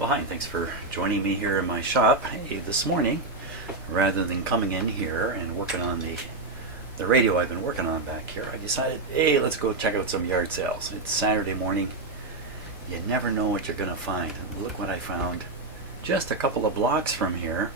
Well, hi, and thanks for joining me here in my shop. Hey, this morning, rather than coming in here and working on the radio I've been working on back here, I decided, hey, let's go check out some yard sales. It's Saturday morning. You never know what you're going to find. Look what I found just a couple of blocks from here.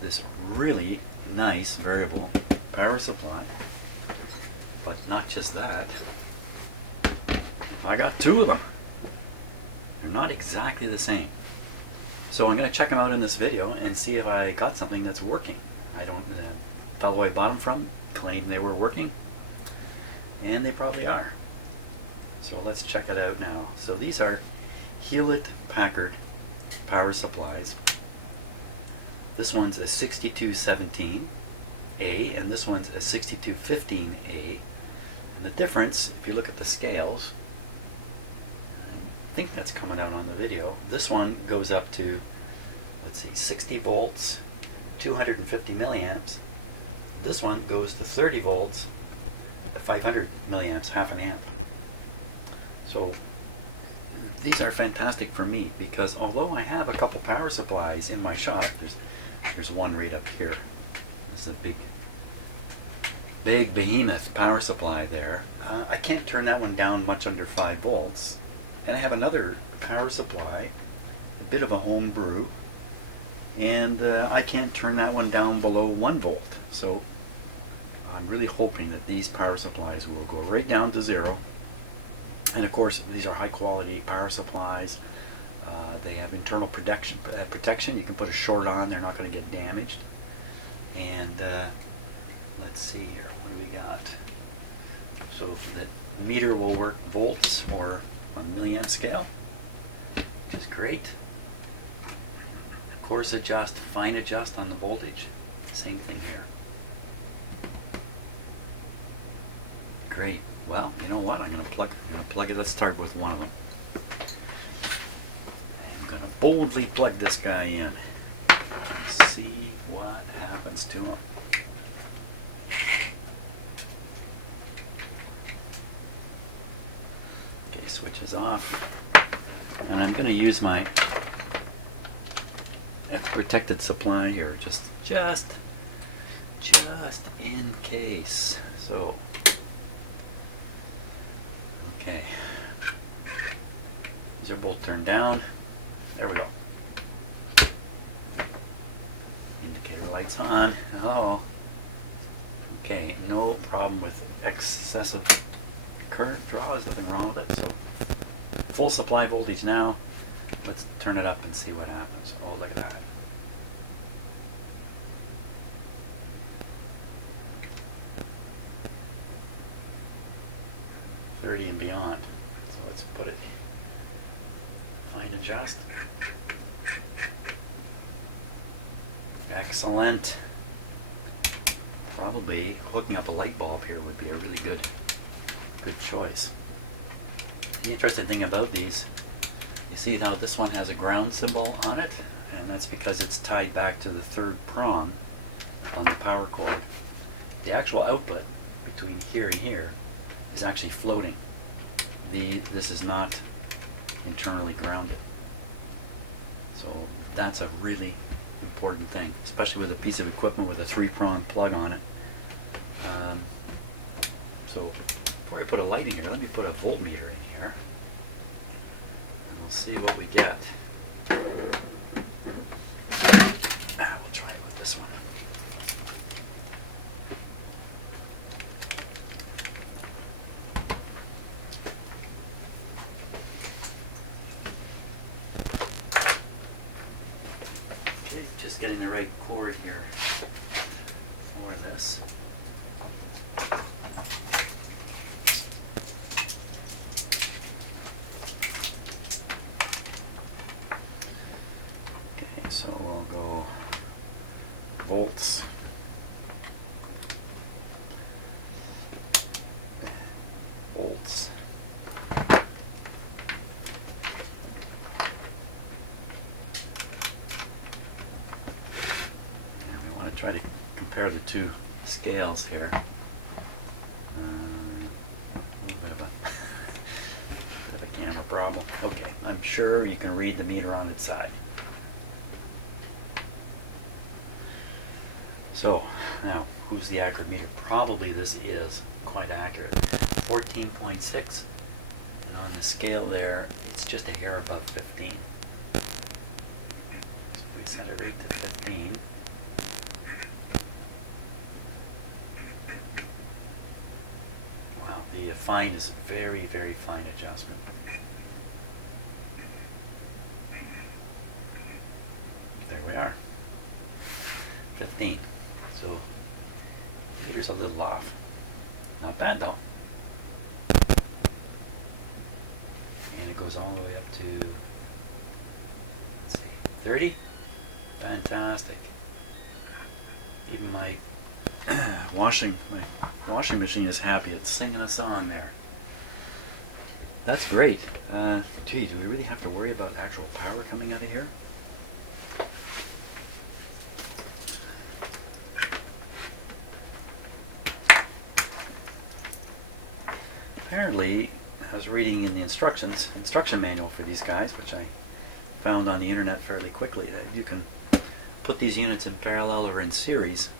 This really nice variable power supply. But not just that. I got two of them. They're not exactly the same. So I'm going to check them out in this video and see if I got something that's working. I don't, the fellow I bought them from claimed they were working, and they probably are. So let's check it out now. So these are Hewlett Packard power supplies. This one's a 6217A and this one's a 6215A. And the difference, if you look at the scales, I think that's coming out on the video. This one goes up to, let's see, 60 volts, 250 milliamps. This one goes to 30 volts, 500 milliamps, half an amp. So these are fantastic for me because although I have a couple power supplies in my shop, there's one right up here. This is a big behemoth power supply there. I can't turn that one down much under 5 volts. And I have another power supply, a bit of a home brew, and I can't turn that one down below 1 volt. So I'm really hoping that these power supplies will go right down to 0. And of course, these are high quality power supplies. They have internal protection. You can put a short on, they're not going to get damaged. And let's see here, what do we got? So the meter will work volts or on milliamp scale, which is great. Coarse adjust, fine adjust on the voltage. Same thing here. Great. Well, you know what? I'm going to plug it. Let's start with one of them. I'm going to boldly plug this guy in. Let's see what happens to him. Okay, switch is off. And I'm going to use my protected supply here, just in case. So, okay, these are both turned down. There we go. Indicator lights on. Oh, okay, no problem with excessive current draw. There's nothing wrong with it. So, full supply voltage now. Let's turn it up and see what happens. Oh, look at that. .30 and beyond. So let's put it fine adjust. Excellent. Probably hooking up a light bulb here would be a really good choice. The interesting thing about these, you see how this one has a ground symbol on it, and that's because it's tied back to the third prong on the power cord. The actual output between here and here is actually floating. This is not internally grounded. So that's a really important thing, especially with a piece of equipment with a 3-prong plug on it. So before I put a light in here, let me put a voltmeter in here. We'll see what we get. We'll try it with this one. Okay, just getting the right cord here for this. So we'll go volts, and we want to try to compare the two scales here. A little bit of a camera problem. Okay, I'm sure you can read the meter on its side. So, now, who's the accurate meter? Probably this is quite accurate. 14.6. And on the scale there, it's just a hair above 15. So we set it right to 15. Wow, the fine is very, very fine adjustment. There we are. 15. So, meter's a little off. Not bad though. And it goes all the way up to, let's see, 30? Fantastic. Even my washing machine is happy. It's singing a song there. That's great. Gee, do we really have to worry about actual power coming out of here? Apparently, I was reading in the instruction manual for these guys, which I found on the internet fairly quickly, that you can put these units in parallel or in series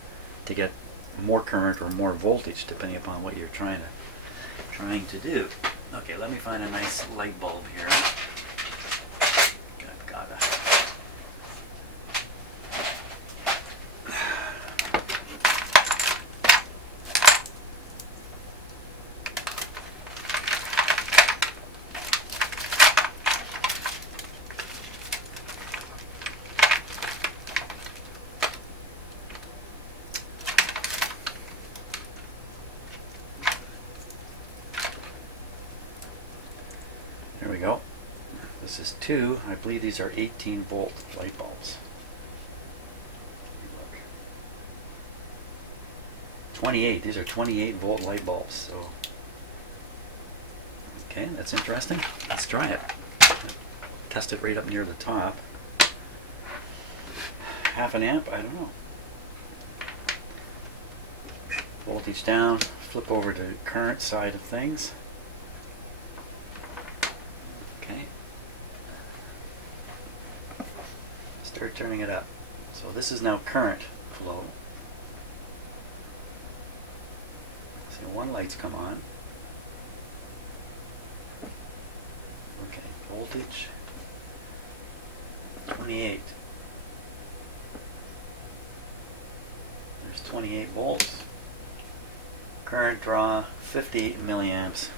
to get more current or more voltage, depending upon what you're trying to do. Okay, let me find a nice light bulb here. I've got a There we go. This is 2. I believe these are 18 volt light bulbs. Look. 28. These are 28 volt light bulbs. So, okay, that's interesting. Let's try it. Test it right up near the top. Half an amp? I don't know. Voltage down. Flip over to current side of things. Start turning it up. So this is now current flow. See, one light's come on. Okay, voltage 28. There's 28 volts. Current draw 58 milliamps.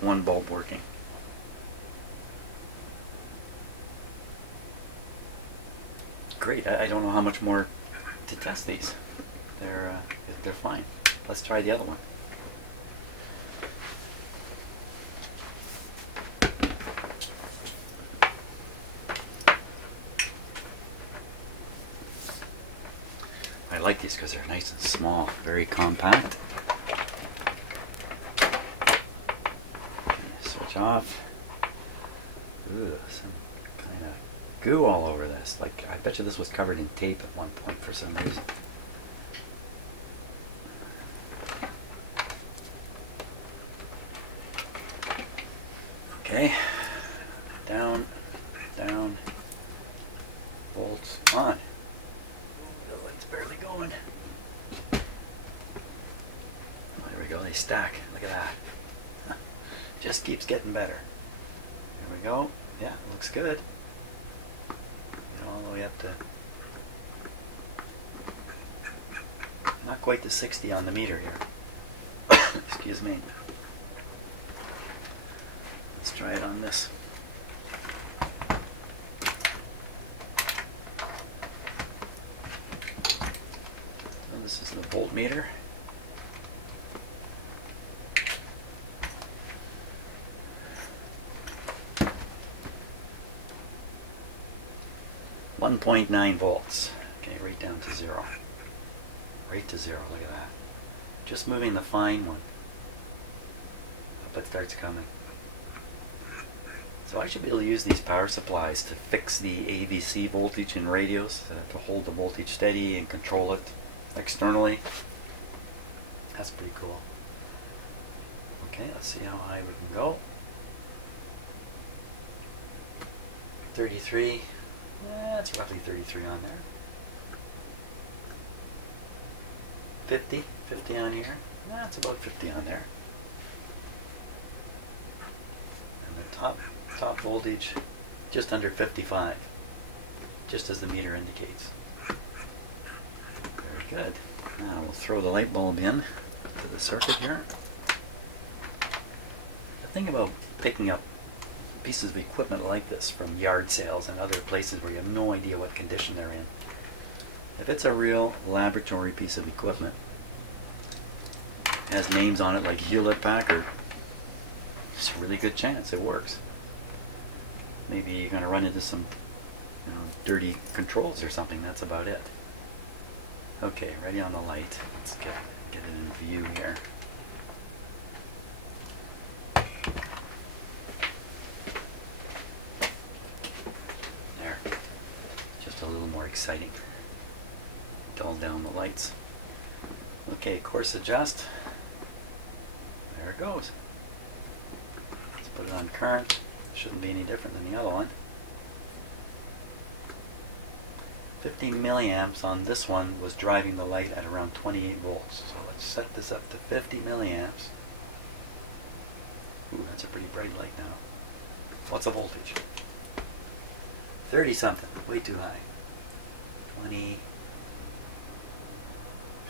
One bulb working. Great. I don't know how much more to test these. They're fine. Let's try the other one. I like these because they're nice and small, very compact. Switch off. Ooh, some kind of goo all over this. Like, I bet you this was covered in tape at one point for some reason. Okay, down, down, bolts on. The light's barely going. Oh, there we go, they stack. Look at that. Just keeps getting better. There we go. Yeah, looks good. All the way up to, not quite the 60 on the meter here. Excuse me. Let's try it on this. So this is the voltmeter. .9 volts. Okay, right down to 0. Right to 0, look at that. Just moving the fine one. Up it starts coming. So I should be able to use these power supplies to fix the AVC voltage in radios, to hold the voltage steady and control it externally. That's pretty cool. Okay, let's see how high we can go. 33. That's roughly 33 on there. 50 on here. That's about 50 on there. And the top voltage, just under 55, just as the meter indicates. Very good. Now we'll throw the light bulb in to the circuit here. The thing about picking up pieces of equipment like this from yard sales and other places where you have no idea what condition they're in, if it's a real laboratory piece of equipment, has names on it like Hewlett Packard, there's a really good chance it works. Maybe you're going to run into some dirty controls or something. That's about it. Okay, ready on the light. Let's get it in view here. There. Just a little more exciting. Dull down the lights. Okay, course adjust. There it goes. Let's put it on current. Shouldn't be any different than the other one. 15 milliamps on this one was driving the light at around 28 volts. So let's set this up to 50 milliamps. Ooh, that's a pretty bright light now. What's the voltage? 30 something, way too high. 20,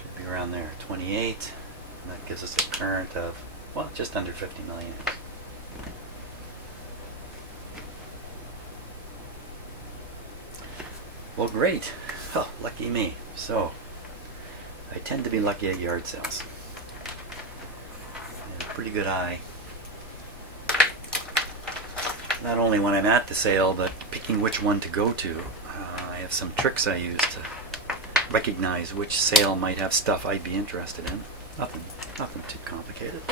should be around there, 28. And that gives us a current of, well, just under 50 milliamps. Well, great. Oh, lucky me. So, I tend to be lucky at yard sales. I have a pretty good eye. Not only when I'm at the sale, but picking which one to go to. I have some tricks I use to recognize which sale might have stuff I'd be interested in. Nothing too complicated.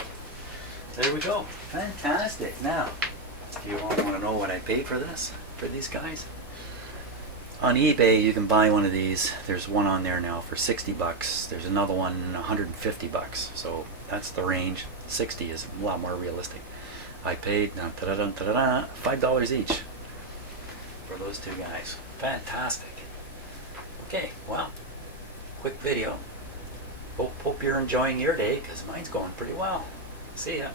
There we go. Fantastic. Now, if you all want to know what I paid for this, for these guys, on eBay you can buy one of these. There's one on there now for 60 bucks. There's another one 150 bucks. So that's the range. 60 is a lot more realistic. I paid $5 each for those two guys. Fantastic. Okay, well, quick video. Hope you're enjoying your day, because mine's going pretty well. See ya.